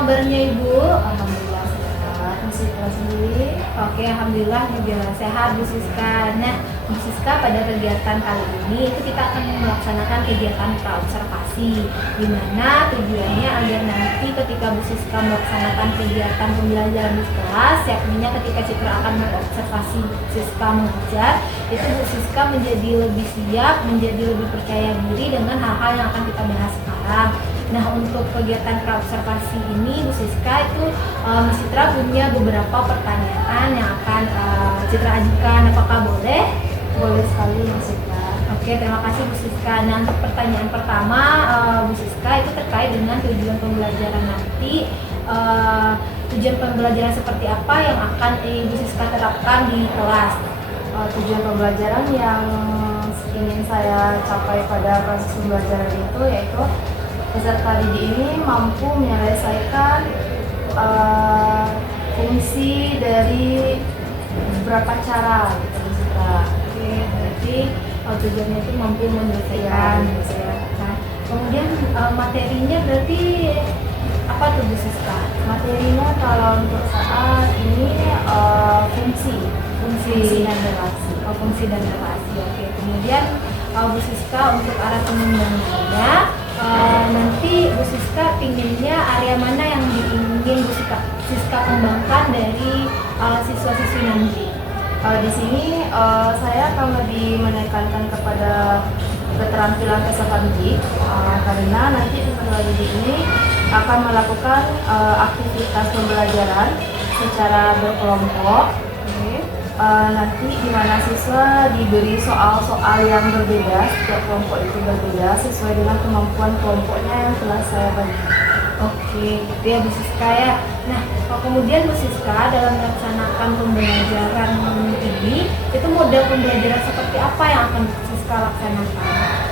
kabarnya Ibu? Alhamdulillah sehat. Masih kelas sendiri. Oke, alhamdulillah juga sehat Bu Siska. Nah, Bu Siska, pada kegiatan kali ini itu kita akan melaksanakan kegiatan praobservasi, di mana tujuannya agar nanti ketika Bu Siska melaksanakan kegiatan pembelajaran di kelas, yakni ketika Citra akan mengobservasi Siska mengajar, itu Bu Siska menjadi lebih siap, menjadi lebih percaya diri dengan hal-hal yang akan kita bahas sekarang. Nah, untuk kegiatan praobservasi ini Bu Siska itu Citra punya beberapa pertanyaan yang akan Citra ajukan. Apakah boleh? Boleh sekali Mas Ika. Oke, terima kasih Bu Siska. Nah, untuk pertanyaan pertama Bu Siska itu terkait dengan tujuan pembelajaran nanti. Tujuan pembelajaran seperti apa yang akan Bu Siska terapkan di kelas? Tujuan pembelajaran yang ingin saya capai pada proses pembelajaran itu yaitu peserta didik ini mampu menyelesaikan fungsi dari beberapa cara gitu Mas Ika. Oke, berarti tujuannya itu mampu menyelesaikan. Nah, kemudian materinya berarti apa tuh Bu Siska? Materinya kalau untuk saat ini fungsi dan relasi. Fungsi dan relasi. Oke, kemudian Bu Siska untuk arah pengembangannya nanti Bu Siska pinginnya area mana yang ingin Bu Siska kembangkan dari siswa-siswi nanti? Di sini saya akan lebih menekankan kepada keterampilan peserta didik karena nanti peserta didik ini akan melakukan aktivitas pembelajaran secara berkelompok. Nanti di mana siswa diberi soal-soal yang berbeda, setiap kelompok itu berbeda sesuai dengan kemampuan kelompoknya yang telah saya bagi. Oke, gitu ya Bu Siska ya. Nah, kemudian Bu Siska dalam melaksanakan pembelajaran ini, itu model pembelajaran seperti apa yang akan Bu Siska laksanakan?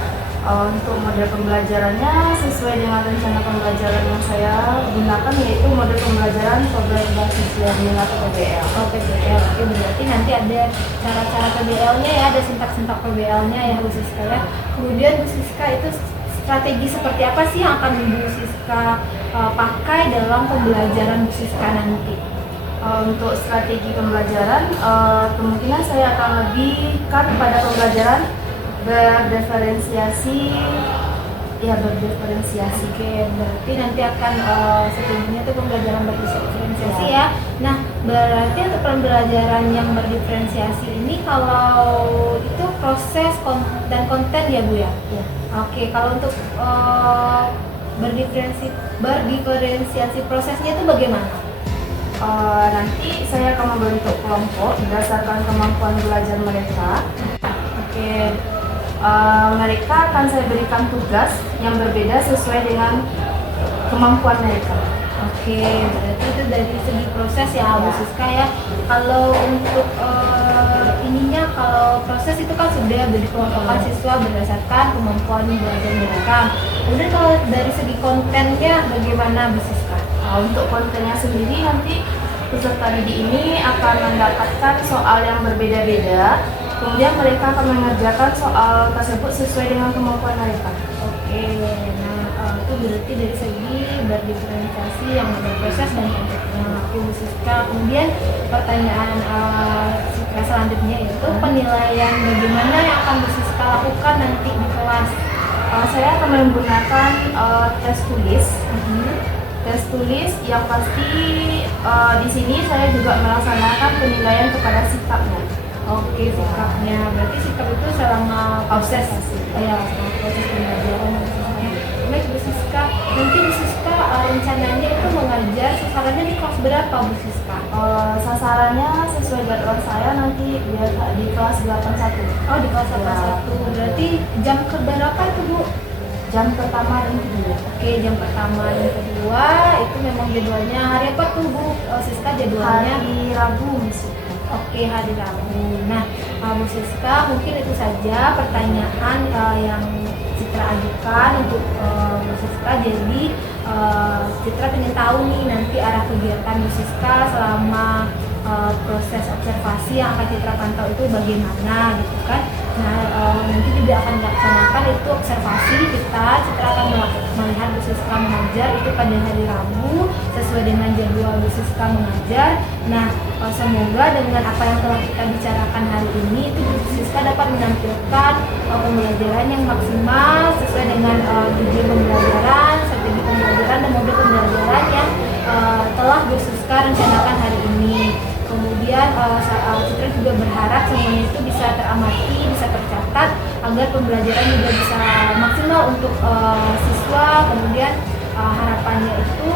Untuk model pembelajarannya sesuai dengan rencana pembelajaran yang saya gunakan, yaitu model pembelajaran berbasis learning atau PBL. PBL. Oke, berarti nanti ada cara-cara PBL-nya ya, ada sintak-sintak PBL-nya ya Bu Siska ya. Kemudian Bu Siska itu strategi seperti apa sih yang akan Bu Siska pakai dalam pembelajaran Bu Siska nanti? Untuk strategi pembelajaran, kemungkinan saya akan lebihkan pada pembelajaran berdiferensiasi. Oke, berarti nanti akan selanjutnya itu pembelajaran berdiferensiasi ya. Nah, berarti untuk pembelajaran yang berdiferensiasi ini kalau itu proses dan konten ya Bu ya? Ya. Oke, kalau untuk berdiferensiasi prosesnya itu bagaimana? Nanti saya akan membentuk kelompok berdasarkan kemampuan belajar mereka. Oke. Mereka akan saya berikan tugas yang berbeda sesuai dengan kemampuan mereka. Oke, berarti itu dari segi proses ya Bu Siska ya. Kalau untuk kalau proses itu kan sudah dikelompokkan siswa berdasarkan kemampuan belajar mereka. Kemudian kalau dari segi kontennya bagaimana Bu Siska? Untuk kontennya sendiri nanti peserta didik ini akan mendapatkan soal yang berbeda-beda. Kemudian mereka akan mengerjakan soal tersebut sesuai dengan kemampuan mereka. Oke, nah itu berarti dari segi berdiferensiasi yang ada proses dan konteksnya. Oke Bu Siska, kemudian pertanyaan Siska selanjutnya itu penilaian bagaimana yang akan Bu Siska lakukan nanti di kelas? Saya akan menggunakan tes tulis. Tes tulis yang pasti di sini saya juga melaksanakan penilaian kepada sikapnya. Oke, sikapnya. Berarti sikap itu selama proses pembelajaran. Baik Bu Siska, nanti Bu Siska rencananya itu mengajar sasarannya di kelas berapa Bu Siska? Sasarannya sesuai jadwal saya nanti di kelas 81. Oh, di kelas 81. Berarti jam keberapa itu Bu? Jam pertama dan kedua. Oke, jam pertama dan kedua itu memang jadwalnya hari apa tuh Bu Siska jadwalnya? Hari Rabu Miss. Oke, hari Rabu. Nah, Bu Siska, mungkin itu saja pertanyaan yang Citra ajukan untuk Bu Siska. Jadi Citra ingin tahu nih nanti arah kegiatan Bu Siska selama proses observasi yang akan kita pantau itu bagaimana gitu kan. Nah, nanti juga akan dilaksanakan itu observasi, kita akan melihat Bu Siska mengajar itu pada hari Rabu sesuai dengan jadwal Bu Siska mengajar. Nah, semoga dengan apa yang telah kita bicarakan hari ini itu Bu Siska dapat menampilkan pembelajaran yang maksimal sesuai dengan tujuan pembelajaran, strategi pembelajaran dan model pembelajaran yang telah Bu Siska rencanakan hari ini. Kemudian Citra juga berharap semuanya itu bisa teramati, bisa tercatat agar pembelajaran juga bisa maksimal untuk siswa. Kemudian harapannya itu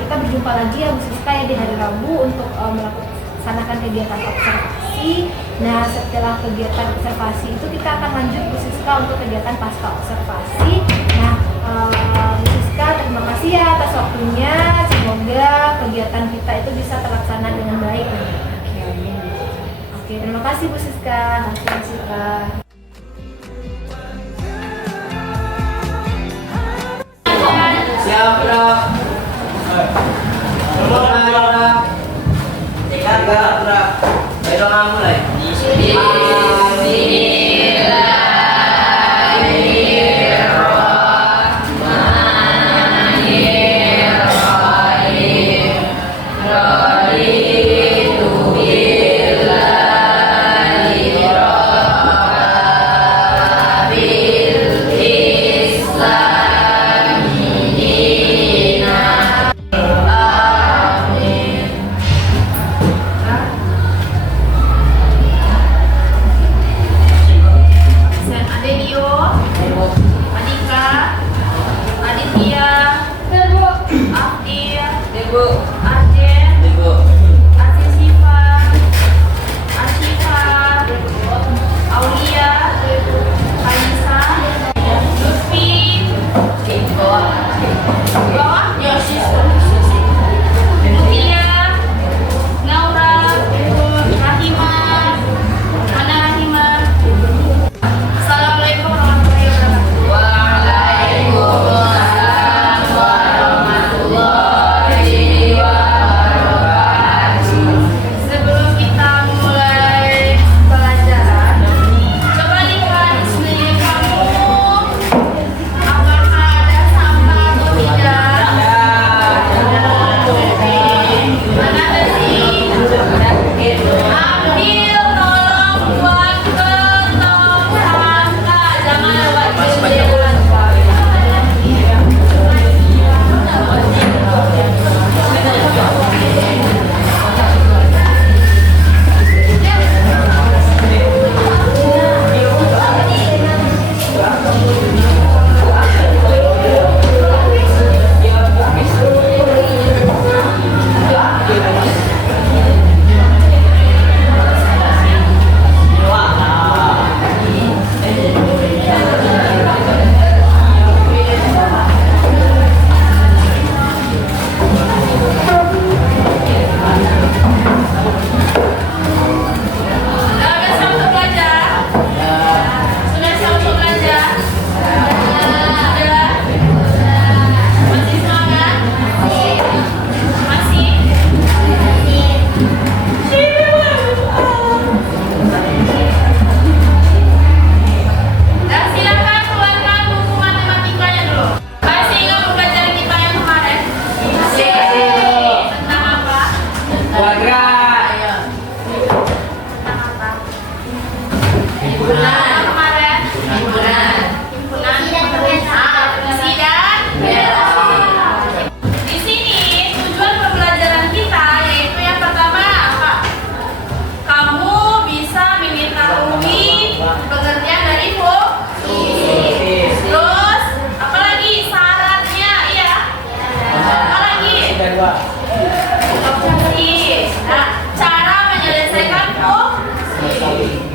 kita berjumpa lagi ya Bu Siska ya di hari Rabu untuk melaksanakan kegiatan observasi. Nah, setelah kegiatan observasi itu kita akan lanjut Bu Siska untuk kegiatan pasca observasi. Nah, Bu Siska terima kasih ya atas waktunya. Semoga kegiatan kita itu bisa terlaksana dengan baik. Oke, terima kasih Bu Siska. Terima kasih Kak. Siap, Bro. Ayo mulai.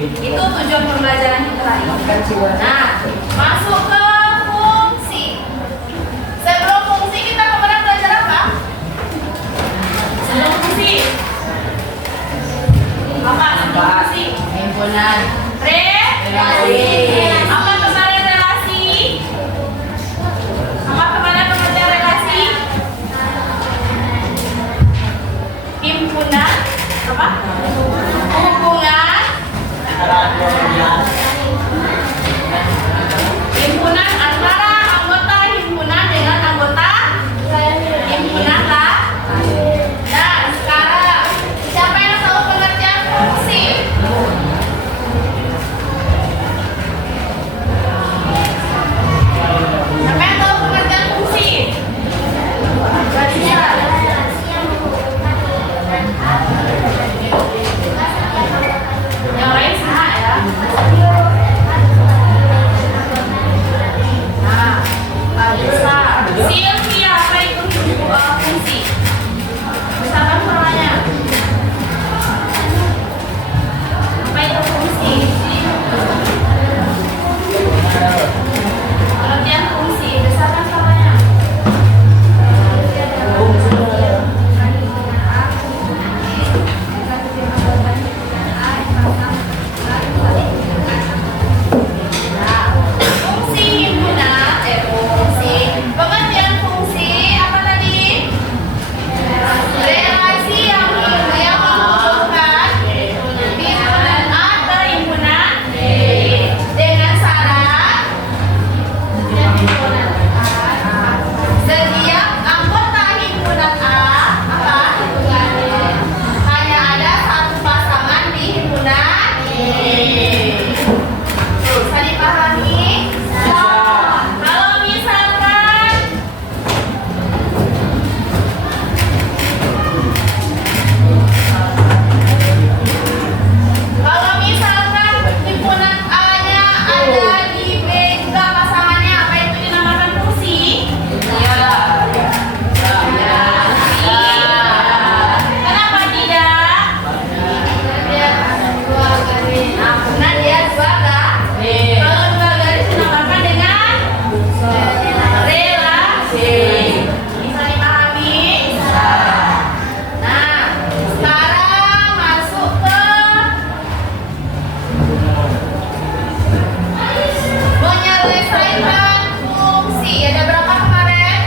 Itu tujuan pembelajaran kita tadi. Nah, masuk ke fungsi. Sebelum fungsi kita kemarin belajar apa? Sebelum fungsi. Apa sebelum fungsi? Himpunan. Relasi. Apa kemarin relasi? Apa kemarin pengertian relasi? Himpunan. Apa? Himpunan antara anggota himpunan dengan anggota himpunan lah. Nah, sekarang siapa yang tahu pengertian fungsi? Siapa yang tahu pengertian fungsi? Baca. Yang lain sama ya. Nah, bisa. Silvia, apa itu fungsi? Misalkan formanya. Apa itu fungsi? Pengertian fungsi, misalkan formanya. Fungsi himpunan, pengertian fungsi apa tadi? Relasi yang menghubungkan himpunan A ke himpunan B dengan syarat setiap anggota himpunan A hanya ada satu pasangan di himpunan B. Bisa dipahami? Kalau misalkan himpunan A-nya ada di B juga pasangannya, apa itu dinamakan fungsi? Kenapa tidak? Nah, dia dua garis. Kalau dua garis dinamakan dengan relasi. Bisa dipahami? Nah, sekarang masuk ke menyelesaikan fungsi. Ada berapa kemarin?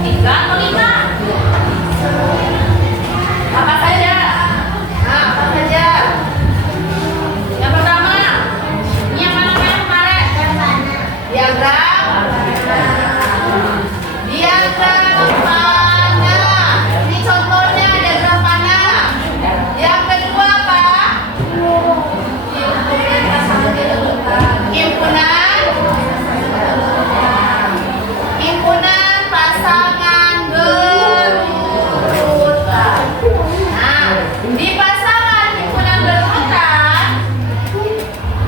3 atau 5? Apa saja? Nah, apa saja? Yang pertama, ini yang mana yang kemarin? Diagram. Diagram panah. Ini contohnya diagram panah. Yang kedua apa? Himpunan pasangan berurutan. Nah, di pasangan himpunan berurutan,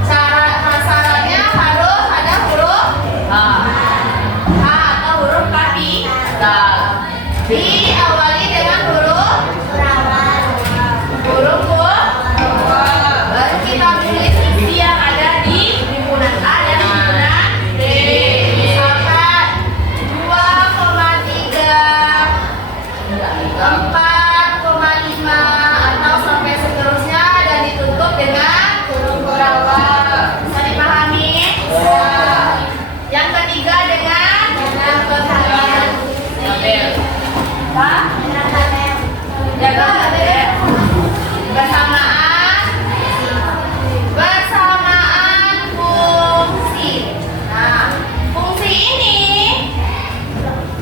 syaratnya harus ada huruf H atau huruf kapital. Diawali dengan huruf U. Baru kita tulis isi yang ada di himpunan A dan himpunan B. Misalkan 2,3, 4,5 atau sampai seterusnya dan ditutup dengan huruf berapa? Bisa dipahami? Yang ketiga dengan tabel. Bersamaan fungsi. Nah, fungsi ini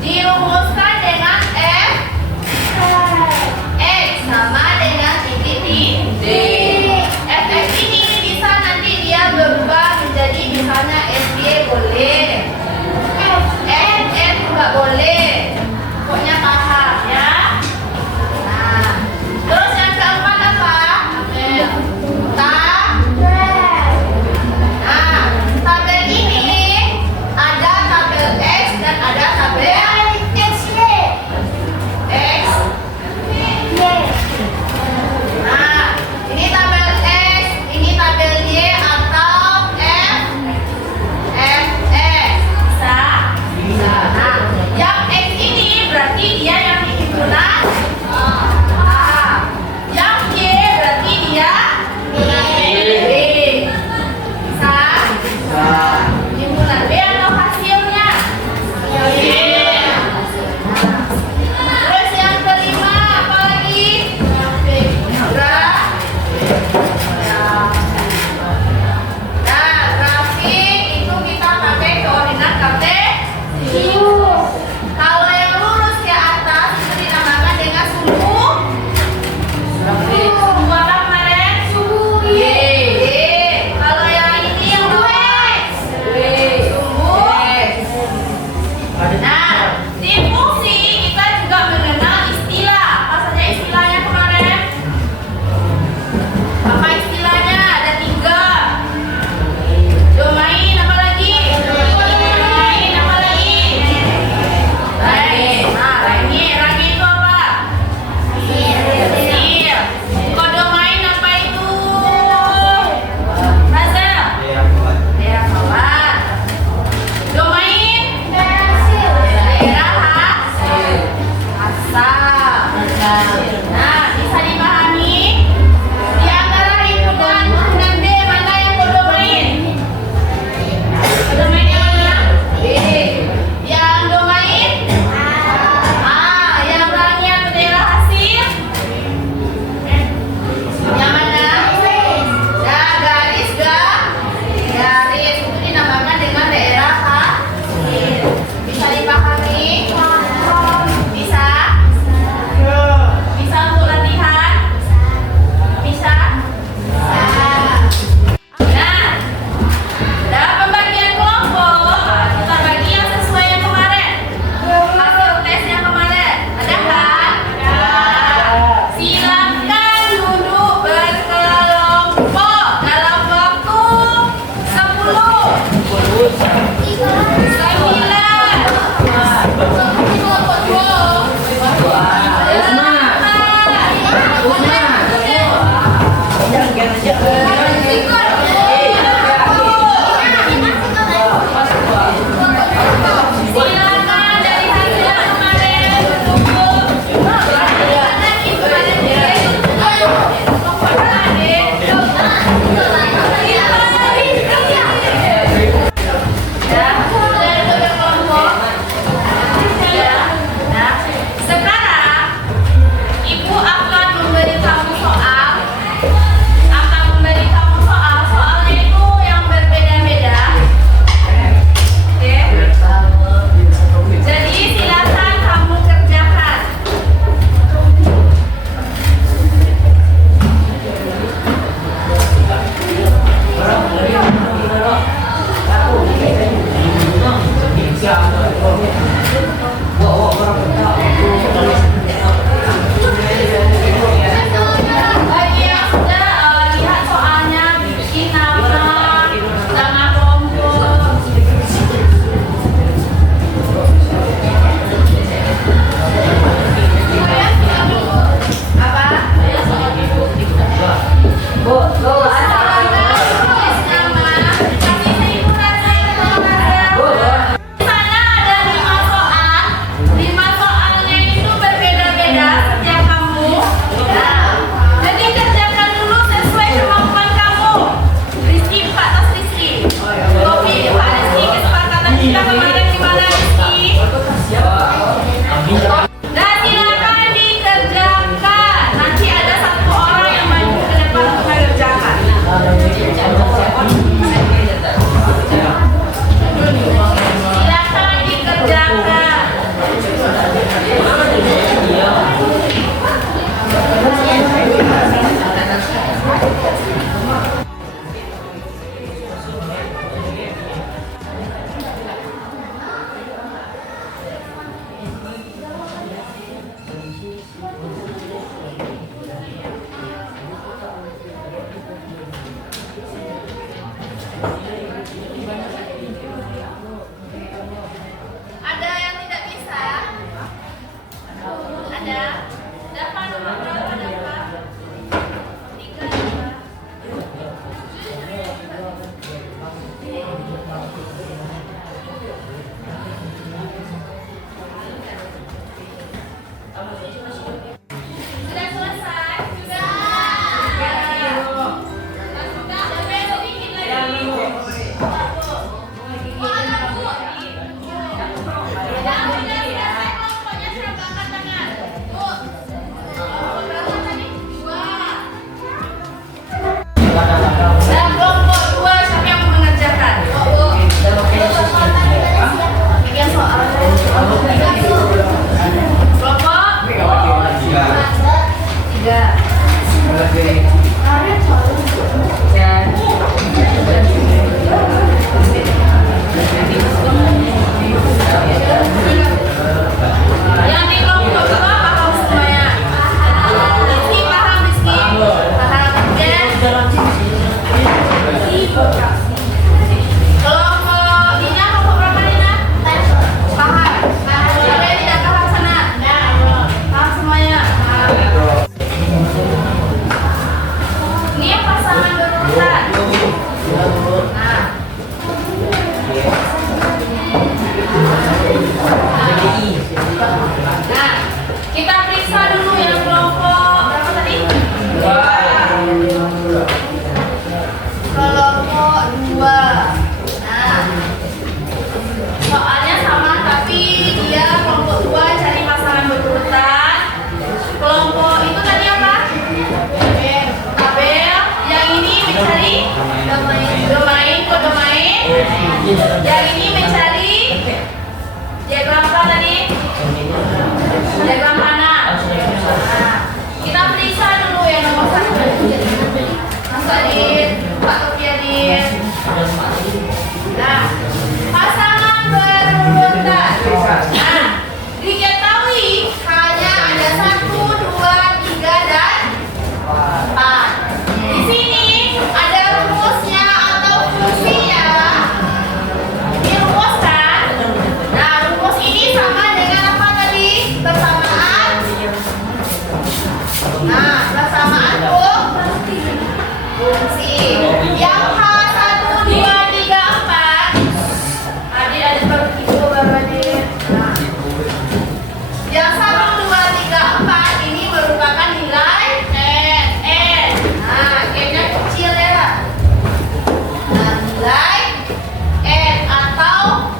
dirumuskan dengan f x sama dengan titik D. Fx ini bisa nanti dia berubah menjadi misalnya SG boleh, FF nggak boleh, pokoknya paham ya. Nah, terus yang keempat apa? Nah, tabel ini ada tabel X dan ada tabel X. Nah, ini tabel X, ini tabel Y atau F. Sudah selesai? Sudah. Sampai sedikit lagi. Dan kelompok 2 siapa yang mengerjakan? Bikin soal. Kelompok 3. Yang di kelompok 2 paham semuanya? Rizky paham, Rizky? Paham. Dan kelompok Dina, kelompok berapa Dina? Paham. Siapa yang tidak paham sana? Paham semuanya? Ini yang pasangan berurutan. Nah. Nah, kita periksa dulu yang kelompok berapa tadi? Kelompok 2. Nah, soalnya sama tapi dia kelompok 2 cari pasangan berurutan. Kelompok itu tadi apa? Tabel. Yang ini mencari domain, kode domain. Yang ini mencari diagram apa tadi? Diagram mana? Nah, kita periksa dulu yang nomor 1. Mas Adit, Pak Topiadin. Nah, pasangan berurutan. Nah, diketahui hanya ada 1, 2, 3, dan 4. Di sini ada rumusnya atau fungsinya. Ini rumus kan? Nah, rumus ini sama dengan apa tadi? Persamaan. Nah, persamaan fungsi. Yang H1, 2, 3, 4. Adit ada begitu baru Adit. Nah, yang 1, 2, 3, 4 ini merupakan nilai n. Nah, n-nya kecil ya. Nah, nilai n atau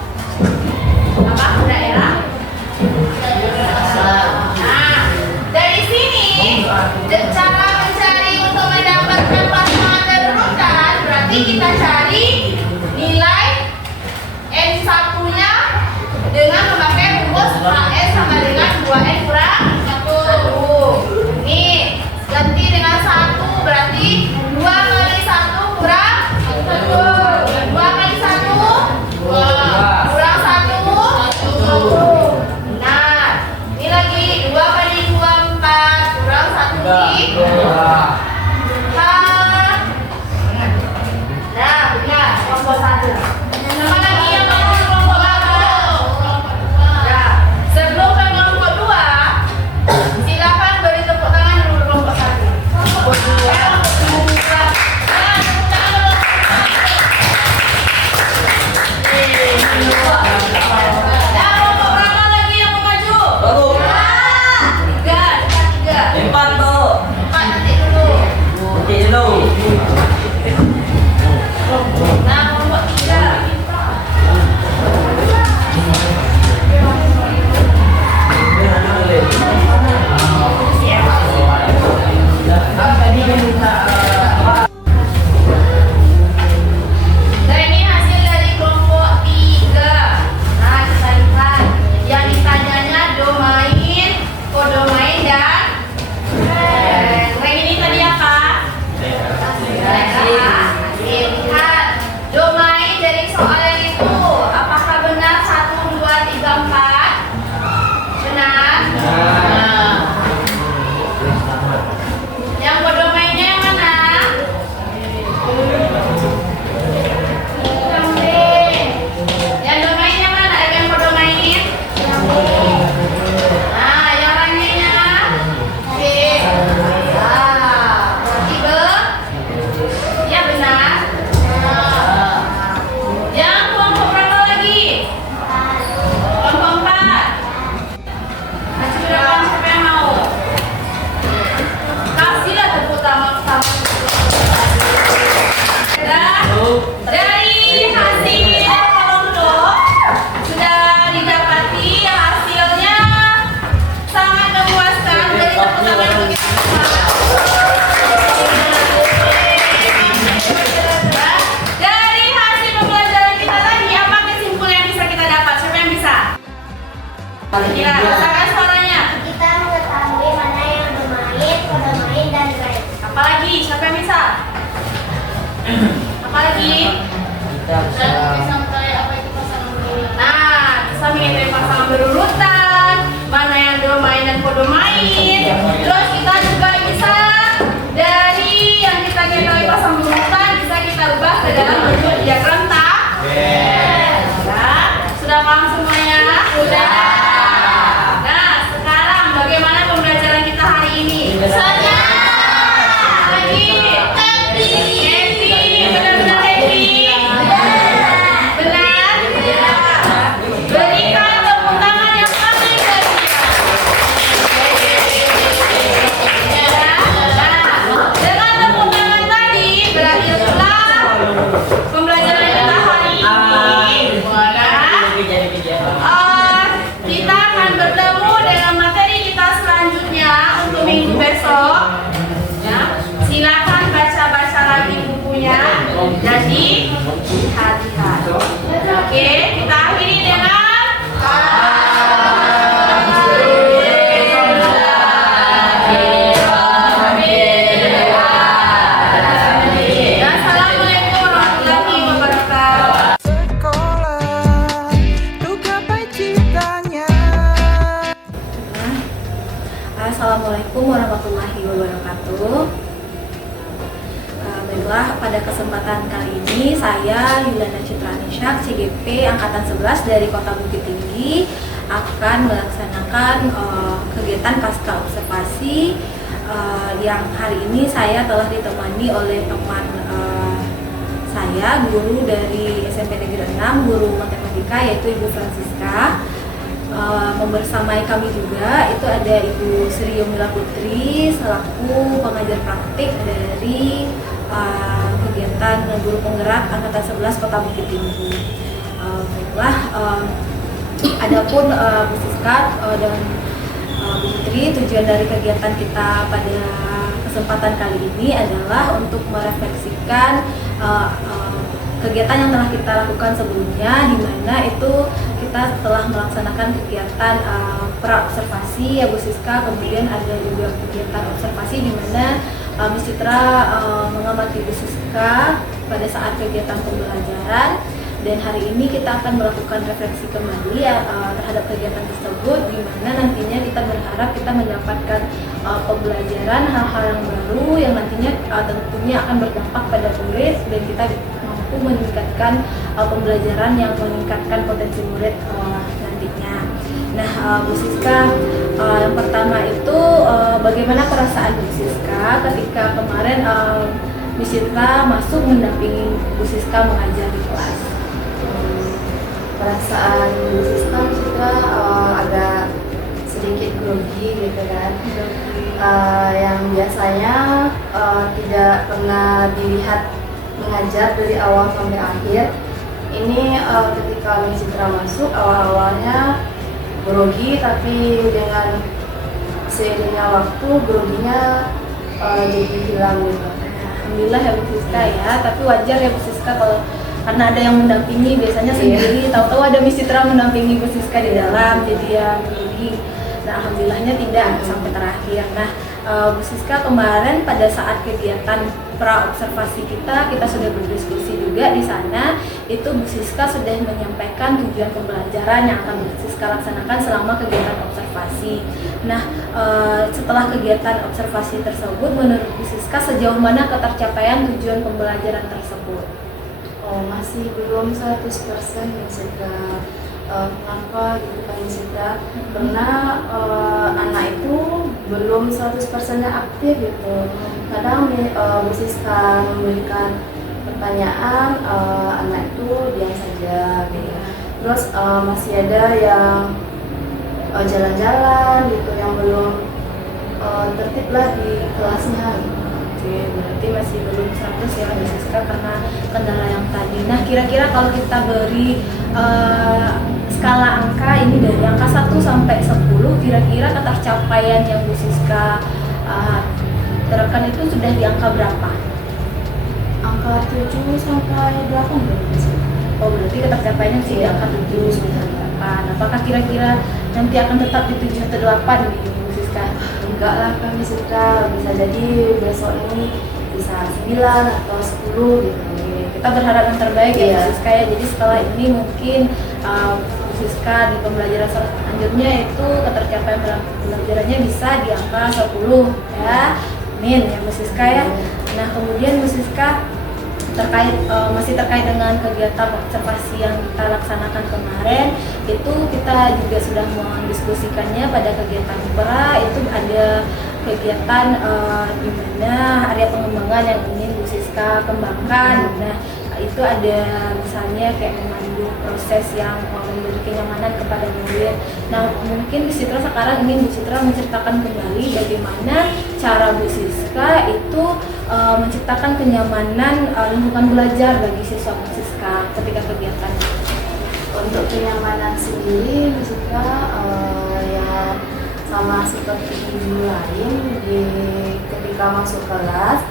apa? Daerah. Nah, dari sini cara mencari untuk mendapatkan pasangan berurutan berarti kita cari nilai n1-nya dengan memakai rumus HN sama dengan 2n kurang 1. Nih, ganti dengan 1 berarti 2 kali 1 kurang 1. 2 kali 1 kurang 1. Nah, ini lagi 2 kali 2 4 kurang 1 di Nah, benar, kelompok 1. Sama lagi yang nomor kelompok 1. Ya, sebelum ke kelompok 2, silakan beri tepuk tangan dulu kelompok 1. Kelompok 2. Nah, tepuk tangan dulu. Nah, kelompok berapa lagi yang mau maju? 3. 4. 4 tuh. 4 Assalamualaikum warahmatullahi wabarakatuh. Baiklah, pada kesempatan kali ini saya Yulana Citranisha, CGP Angkatan 11 dari Kota Bukit Tinggi akan melaksanakan kegiatan pasca observasi yang hari ini saya telah ditemani oleh teman saya, guru dari SMP Negeri 6, guru matematika, yaitu Ibu Francisca. Membersamai kami juga itu ada Ibu Sri Yomila Putri selaku pengajar praktik dari kegiatan guru penggerak Angkatan 11 Kota Bukit Tinggi. Baiklah, adapun Bu Siska dan Bu Putri, tujuan dari kegiatan kita pada kesempatan kali ini adalah untuk merefleksikan kegiatan yang telah kita lakukan sebelumnya, di mana itu kita telah melaksanakan kegiatan pra-observasi ya Bu Siska, kemudian ada juga kegiatan observasi di mana Bu Citra mengamati Bu Siska pada saat kegiatan pembelajaran, dan hari ini kita akan melakukan refleksi kembali terhadap kegiatan tersebut, di mana nantinya kita berharap kita mendapatkan pembelajaran hal-hal yang baru yang nantinya tentunya akan berdampak pada murid, dan kita mampu meningkatkan pembelajaran yang meningkatkan potensi murid nantinya. Nah, Bu Siska, yang pertama itu bagaimana perasaan Bu Siska ketika kemarin Bu Citra masuk mendampingi Bu Siska mengajar di kelas? Perasaan Bu Siska agak sedikit grogi gitu kan. Yang biasanya tidak pernah dilihat mengajar dari awal sampai akhir. Ini ketika Bu Citra masuk awal-awalnya grogi, tapi dengan seiringnya waktu groginya jadi hilang gitu. Alhamdulillah ya Bu Siska ya, tapi wajar ya Bu Siska kalau karena ada yang mendampingi biasanya sendiri, tahu-tahu ada Miss Citra mendampingi Bu Siska di dalam, jadi ya grogi. Nah, alhamdulillahnya tidak sampai terakhir. Nah, Bu Siska kemarin pada saat kegiatan pra-observasi kita sudah berdiskusi juga di sana. Itu Bu Siska sudah menyampaikan tujuan pembelajaran yang akan Bu Siska laksanakan selama kegiatan observasi. Nah, setelah kegiatan observasi tersebut, menurut Bu Siska sejauh mana ketercapaian tujuan pembelajaran tersebut? Masih belum 100% ya Citra. Kenapa gitu kan Citra? Karena anak itu belum 100% aktif gitu. Kadang Bu Siska memberikan pertanyaan, anak itu diam saja gitu. Terus masih ada yang jalan-jalan gitu, yang belum tertib lah di kelasnya gitu. Oke, berarti masih belum 100 ya Bu Siska karena kendala yang tadi. Nah, kira-kira kalau kita beri skala angka ini dari angka 1 sampai 10, kira-kira ketercapaian yang Bu Siska terapkan itu sudah di angka berapa? Angka 7 sampai 8 berarti. Oh, berarti ketercapaiannya sih di angka 7 sampai 8. Apakah kira-kira nanti akan tetap di 7 atau 8 nih Bu Siska? Enggak lah kami Citra, bisa jadi besok ini bisa 9 atau 10 gitu. Kita berharap yang terbaik ya Iya. Bu Siska ya. Jadi setelah ini mungkin Bu Siska di pembelajaran selanjutnya itu ketercapaian pembelajarannya bisa di angka 10 ya. Amin ya Bu Siska ya. Nah, kemudian Bu Siska masih terkait dengan kegiatan observasi yang kita laksanakan kemarin, itu kita juga sudah mendiskusikannya pada kegiatan pra. Itu ada kegiatan di mana area pengembangan yang ingin Bu Siska kembangkan. Nah, itu ada misalnya kayak memandu proses yang memberi kenyamanan kepada murid. Nah, mungkin Bu Citra sekarang ingin Bu Citra menceritakan kembali bagaimana cara Bu Siska itu menciptakan kenyamanan lingkungan belajar bagi siswa Bu Siska ketika kegiatan. Untuk kenyamanan sendiri Bu Siska ya sama seperti guru lain, ketika masuk kelas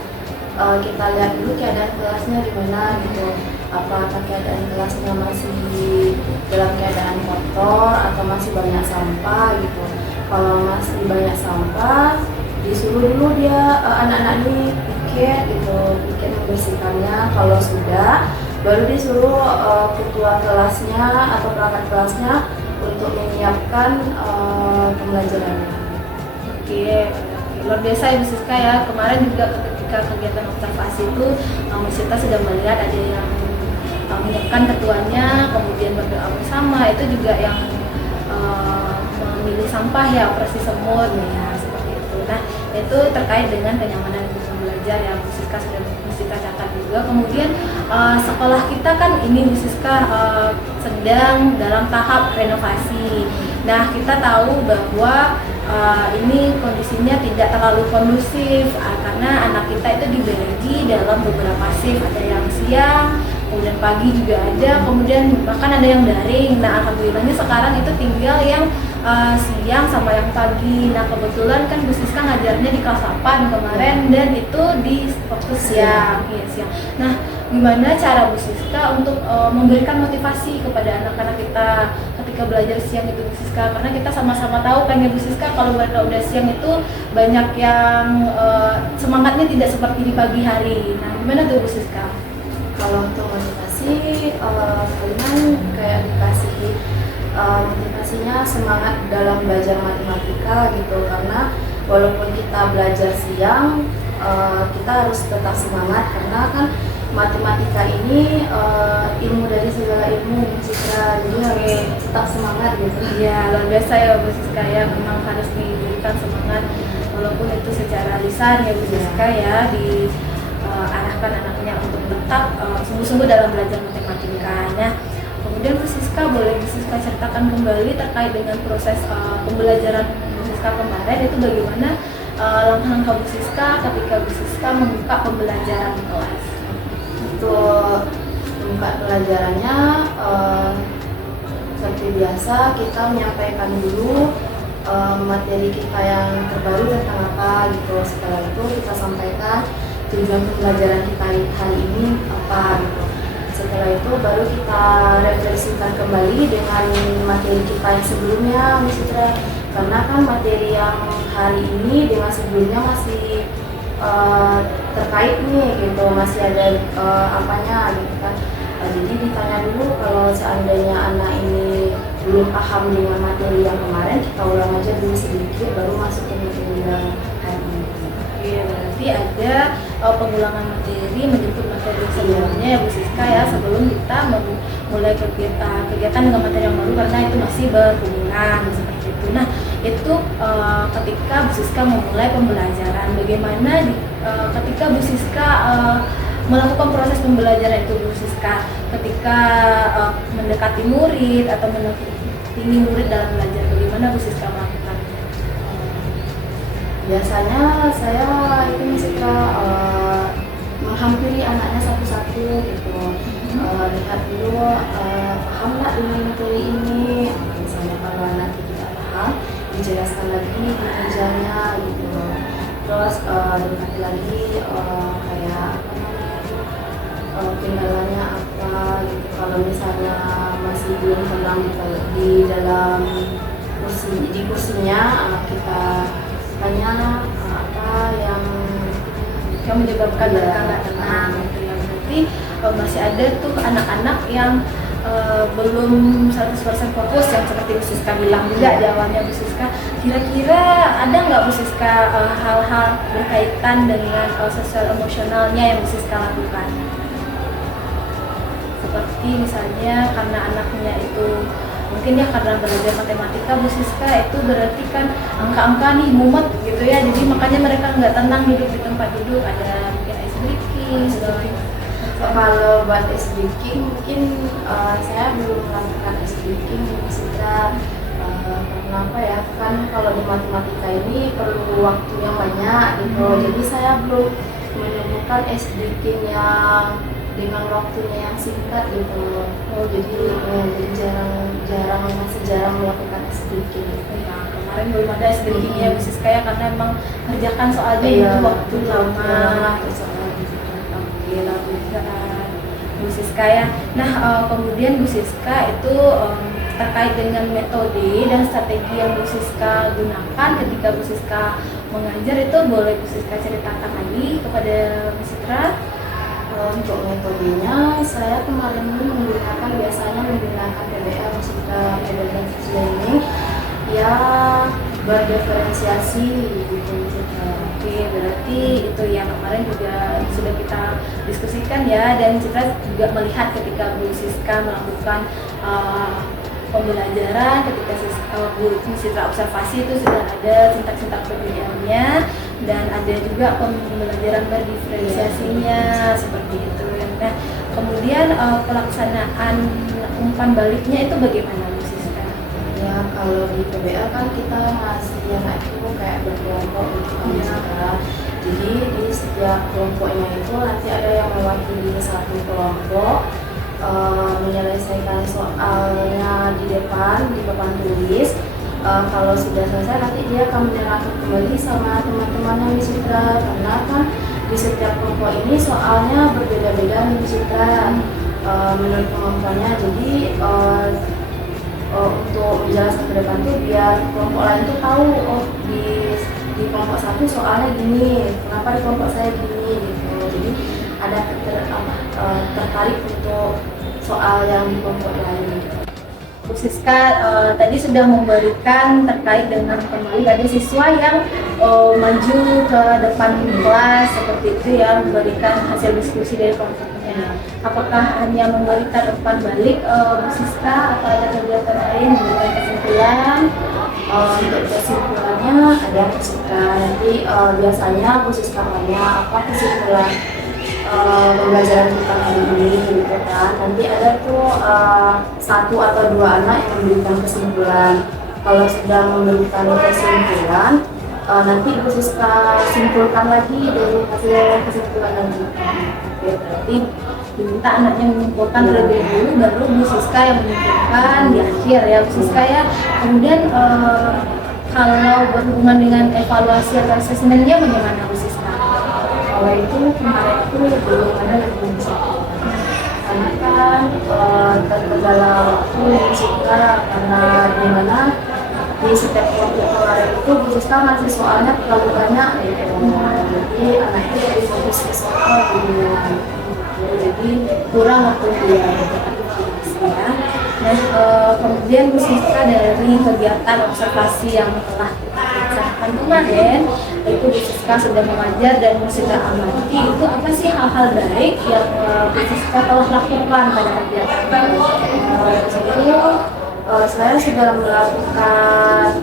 kita lihat dulu keadaan kelasnya gimana gitu. Apakah keadaan kelasnya masih dalam keadaan kotor atau masih banyak sampah gitu. Kalau masih banyak sampah, disuruh dulu dia anak-anak ini piket membersihkannya. Kalau sudah, baru disuruh ketua kelasnya atau perangkat kelasnya untuk menyiapkan pembelajarannya. Oke, luar biasa ya Bu Siska ya. Kemarin juga ketika kegiatan observasi itu Mbak Sita sudah melihat ada yang menyiapkan ketuanya, kemudian berdoa bersama, itu juga yang memilih sampah ya, operasi semut ya, seperti itu. Nah, itu terkait dengan kenyamanan guru belajar yang Bu Siska sudah catat juga. Kemudian sekolah kita kan ini Bu Siska sedang dalam tahap renovasi. Nah, kita tahu bahwa ini kondisinya tidak terlalu kondusif karena anak kita itu dibagi dalam beberapa shift, ada yang siang, kemudian pagi juga ada, kemudian bahkan ada yang daring. Nah, alhamdulillahnya sekarang itu tinggal yang siang sama yang pagi. Nah, kebetulan kan Bu Siska ngajarnya di kelas 8 kemarin dan itu di waktu siang. Iya, siang. Nah, gimana cara Bu Siska untuk memberikan motivasi kepada anak-anak kita ketika belajar siang itu Bu Siska? Karena kita sama-sama tahu kan ya Bu Siska, kalau mereka udah siang itu banyak yang semangatnya tidak seperti di pagi hari. Nah, gimana tuh Bu Siska? Kalau untuk motivasi, kalian kayak dikasih motivasinya semangat dalam belajar matematika gitu, karena walaupun kita belajar siang, kita harus tetap semangat karena kan matematika ini ilmu dari segala ilmu Citra, jadi harus tetap semangat gitu. Iya, luar biasa ya Bu Siska ya, memang harus diberikan semangat walaupun itu secara lisan ya Bu Siska ya, diarahkan anaknya untuk tetap sungguh-sungguh dalam belajar matematika. Nah, kemudian Bu Siska, boleh Bu Siska ceritakan kembali terkait dengan proses pembelajaran Bu Siska kemarin, itu bagaimana langkah-langkah Bu Siska ketika Bu Siska membuka pembelajaran di kelas? Untuk membuka pelajarannya, seperti biasa kita menyampaikan dulu materi kita yang terbaru tentang apa gitu. Setelah itu kita sampaikan tujuan pembelajaran kita hari ini apa gitu. Setelah itu baru kita refleksikan kembali dengan materi kita yang sebelumnya, Miss Citra. Karena kan materi yang hari ini dengan sebelumnya masih terkait nih gitu, masih ada apanya gitu kan. Jadi ditanya dulu, kalau seandainya anak ini belum paham dengan materi yang kemarin, kita ulang aja dulu sedikit baru masukin materi yang hari ini. Oke, berarti ada pengulangan materi, menjemput materi sebelumnya ya Bu Siska ya, sebelum kita memulai kegiatan dengan materi yang baru, karena itu masih berhubungan seperti itu. Nah, itu ketika Bu Siska memulai pembelajaran, bagaimana ketika Bu Siska melakukan proses pembelajaran itu Bu Siska, ketika mendekati murid atau mendampingi murid dalam belajar, bagaimana Bu Siska melakukan? Biasanya saya itu Citra menghampiri anaknya satu-satu gitu, lihat dulu paham nggak dengan materi ini. Misalnya kalau anak tidak paham, dijelaskan lagi di mejanya gitu. Terus dekati lagi kayak kendalanya apa gitu. Kalau misalnya masih belum tenang di dalam kursinya, kita tanya apa yang menyebabkan mereka nggak tenang gitu ya. Berarti masih ada tuh anak-anak yang belum 100% fokus, yang seperti Bu Siska bilang juga di awalnya Bu Siska. Kira-kira ada nggak Bu Siska hal-hal berkaitan dengan sosial emosionalnya yang Bu Siska lakukan? Seperti misalnya karena anaknya itu mungkin ya karena belajar matematika Bu Siska, itu berarti kan angka-angka nih mumet gitu ya, jadi makanya mereka nggak tenang duduk di tempat duduk, ada mungkin ice breaking segala macam. Kalau buat ice breaking mungkin saya belum melakukan ice breaking Bu Siska. Karena apa ya, kan kalau di matematika ini perlu waktu yang banyak gitu, jadi saya belum menemukan ice breaking yang dengan waktunya yang singkat gitu. Jadi masih jarang melakukan ice breaking. Ya, kemarin belum ada ice breaking ya Bu Siska ya, karena emang kerjakan soalnya itu waktu lama. Bu Siska ya. Nah, kemudian Bu Siska itu terkait dengan metode dan strategi yang Bu Siska gunakan ketika Bu Siska mengajar, itu boleh Bu Siska ceritakan lagi kepada Bu Citra? Untuk metodenya, saya kemarin ini biasanya menggunakan PBL, Product Based Learning, ya berdiferensiasi gitu. Berarti itu yang kemarin juga sudah kita diskusikan ya, dan Citra juga melihat ketika Bu Siska melakukan pembelajaran, ketika Bu Citra observasi itu sudah ada sintak-sintak perbedaannya, dan ada juga pembelajaran berdiferensiasinya seperti itu. Nah, kemudian pelaksanaan umpan baliknya itu bagaimana Bu Siska? Ya, kalau di PBL kan kita ngasih anak itu kayak berkelompok gitu kan ya. Jadi di setiap kelompoknya itu nanti ada yang mewakili satu kelompok menyelesaikan soalnya di depan di papan tulis. Kalau sudah selesai nanti dia akan menyerahkan kembali sama teman-temannya Miss Citra, karena kan di setiap kelompok ini soalnya berbeda-beda nih Miss Citra menurut kemampuannya. Jadi untuk menjelaskan ke depan tuh biar kelompok lain tuh tahu, oh di kelompok satu soalnya gini, kenapa di kelompok saya gini gitu. Jadi ada tertarik untuk soal yang di kelompok lain. Bu Siska tadi sudah memberikan terkait dengan kembali ada siswa yang maju ke depan kelas seperti itu ya, memberikan hasil diskusi dari kelompoknya. Apakah hanya memberikan umpan balik Bu Siska atau ada kegiatan lain memberikan kesimpulan? Untuk kesimpulannya ada Bu Siska, nanti biasanya Bu Siska tanya apa kesimpulan pembelajaran kita hari ini gitu kan. Nanti ada tuh satu atau dua anak yang memberikan kesimpulan. Kalau sudah memberikan kesimpulan, nanti Bu Siska simpulkan lagi dari hasil kesimpulan nanti. Oke, berarti Diminta anaknya menyimpulkan terlebih dahulu, baru Bu Siska yang menyimpulkan di akhir ya Bu Siska ya. Kemudian kalau berhubungan dengan evaluasi atau asesmennya bagaimana Bu Siska? kalau itu kemarin itu belum ada belum bisa, karena kan terkendala waktu Bu Siska, karena dimana di setiap kelompok kemarin itu Bu Siska ngasih soalnya terlalu banyak gitu. Jadi anak itu lebih fokus ke soal gitu. Jadi kurang waktu dia ya. Dan kemudian Bu Siska dari kegiatan observasi yang telah kita laksanakan kemarin, itu Bu Siska sudah mengajar dan Bu Siska amati itu apa sih hal-hal baik yang Bu Siska telah lakukan pada kegiatan Jadi saya sudah melakukan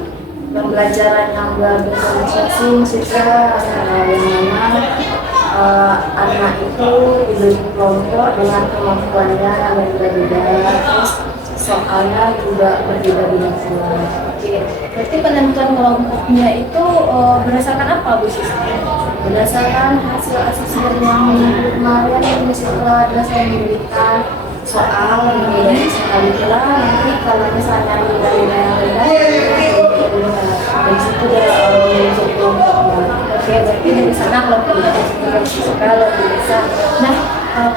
pembelajaran yang berdiferensiasi Siska, yang mana anak itu diberi kelompok dengan kemampuannya yang berbeda-beda, terus soalnya juga berbeda-beda pula. Oke, berarti penentuan kelompoknya itu berdasarkan apa Bu Siska? Berdasarkan hasil asesmen yang minggu kemarin setelah saya memberikan soal nilai sekali pula, nanti kalau misalnya nilai-nilai yang rendah dari situ dia menunjuk kelompoknya. Oke, berarti dari sana kelompoknya Bu Siska luar biasa. Nah,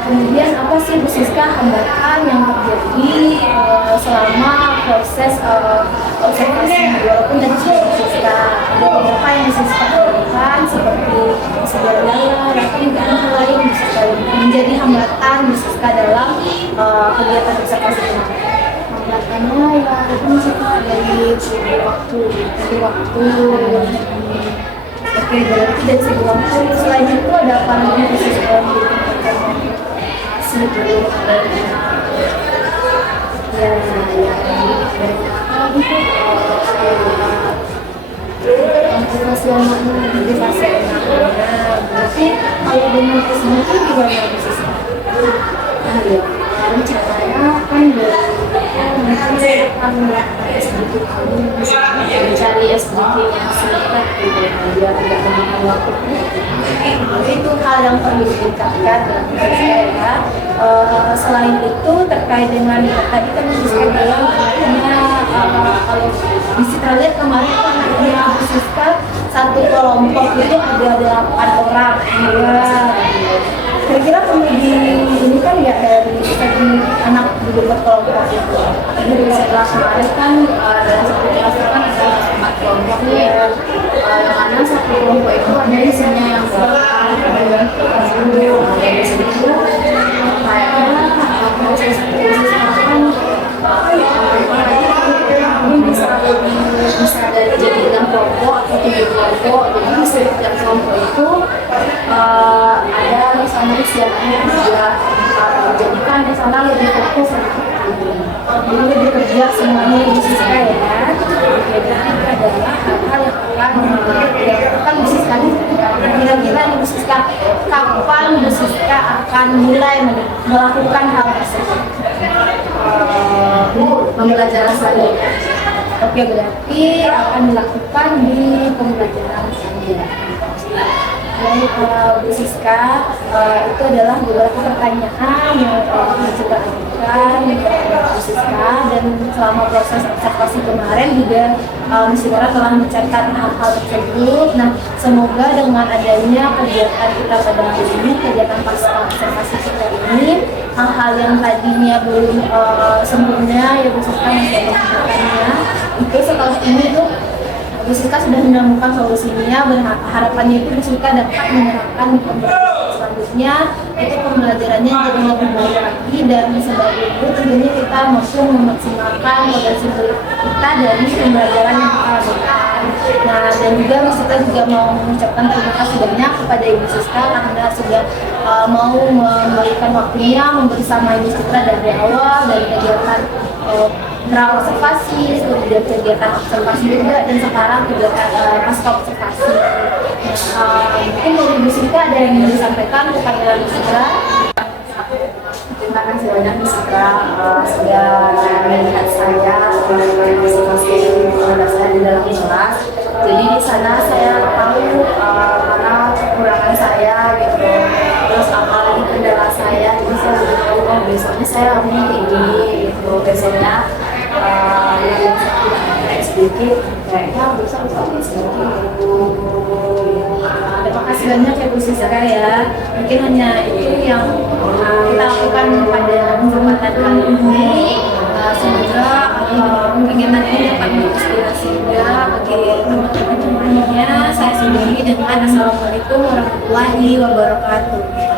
kemudian apa sih Bu Siska hambatan yang terjadi selama proses observasi, walaupun tadi sudah Bu Siska ada beberapa yang Bu Siska lakukan seperti sebenarnya, tapi hal lain Bu Siska menjadi hambatan Bu Siska dalam kegiatan observasi kemarin. Hambatannya ya itu suka dari segi waktu. Oke, berarti dari segi waktu selain itu ada apa lagi Bu Siska yang dilakukan? Sebelum motivasi anaknya. Berarti kalau dengan tersebut gimana Bu Siska? Rencananya kan nanti akan SDK kami mencari SDK yang singkat gitu, biar tidak memakan waktu. Itu hal yang perlu ditingkatkan dalam proses saya. Selain itu terkait dengan tadi kan Siska bilang punya kalau di Citra lihat kemarin kan anaknya Bu Siska satu kelompok itu ada 8 orang. Kira-kira perlu ini kan ya dari segi anak duduk berkelompok itu. Jadi di setelah kemarin kan dalam satu kelas kan ada 4 kelompok nih, yang mana satu kelompok itu ada isinya yang berapa dari situ kayaknya proses kan bisa dari jadi 6 kelompok kelompok atau 7 kelompok. Jadi di setiap kelompok itu ada misalnya isiannya juga. Jadi kan di sana lebih fokus jadi lebih kerja semuanya di Siska ya. Jadi adalah hal-hal yang akan Bu Siska kira-kira nih Bu Siska, kapan Bu Siska akan mulai melakukan hal tersebut? Pembelajaran selanjutnya. Oke, berarti akan dilakukan di pembelajaran selanjutnya. Baik, Bu Siska, itu adalah beberapa pertanyaan yang kita lakukan Bu Siska, dan selama proses observasi kemarin juga Bu Siska telah mencatat hal-hal tersebut. Nah, semoga dengan adanya kegiatan kita pada hari ini, kegiatan pasca observasi kita ini, hal-hal yang tadinya belum sempurna ya Bu Siska yang melakukannya, itu setelah ini tuh Bu Siska sudah menemukan solusinya. Harapannya itu Bu Siska dapat menerapkan di pembelajaran selanjutnya, itu pembelajarannya jadi lebih baik lagi, dan sebagai itu tentunya kita mampu memaksimalkan potensi kita dari pembelajaran yang kita lakukan. Nah, dan juga Bu Siska juga mau mengucapkan terima kasih banyak kepada Ibu Siska karena sudah mau memberikan waktunya bersama Ibu Siska dari awal, dari kegiatan observasi, kemudian kegiatan observasi juga, dan sekarang kegiatan pasca observasi. Mungkin dari Bu Siska ada yang ingin disampaikan kepada Bu Siska. Terima kasih banyak Bu Siska sudah melihat saya masing-masing saya di dalam kelas. Jadi di sana saya tahu mana kekurangan saya gitu, terus apalagi kendala saya, jadi saya sudah tahu besoknya saya harusnya ini gitu, besoknya sedikit kayaknya bisa sedikit. Terima kasih banyak ya Bu Siska ya. Mungkin hanya itu yang kita lakukan pada kesempatan kali ini. Semoga kegiatan ini dapat menginspirasi juga bagi teman-teman lainnya. Saya sudahi dengan Assalamualaikum warahmatullahi wabarakatuh.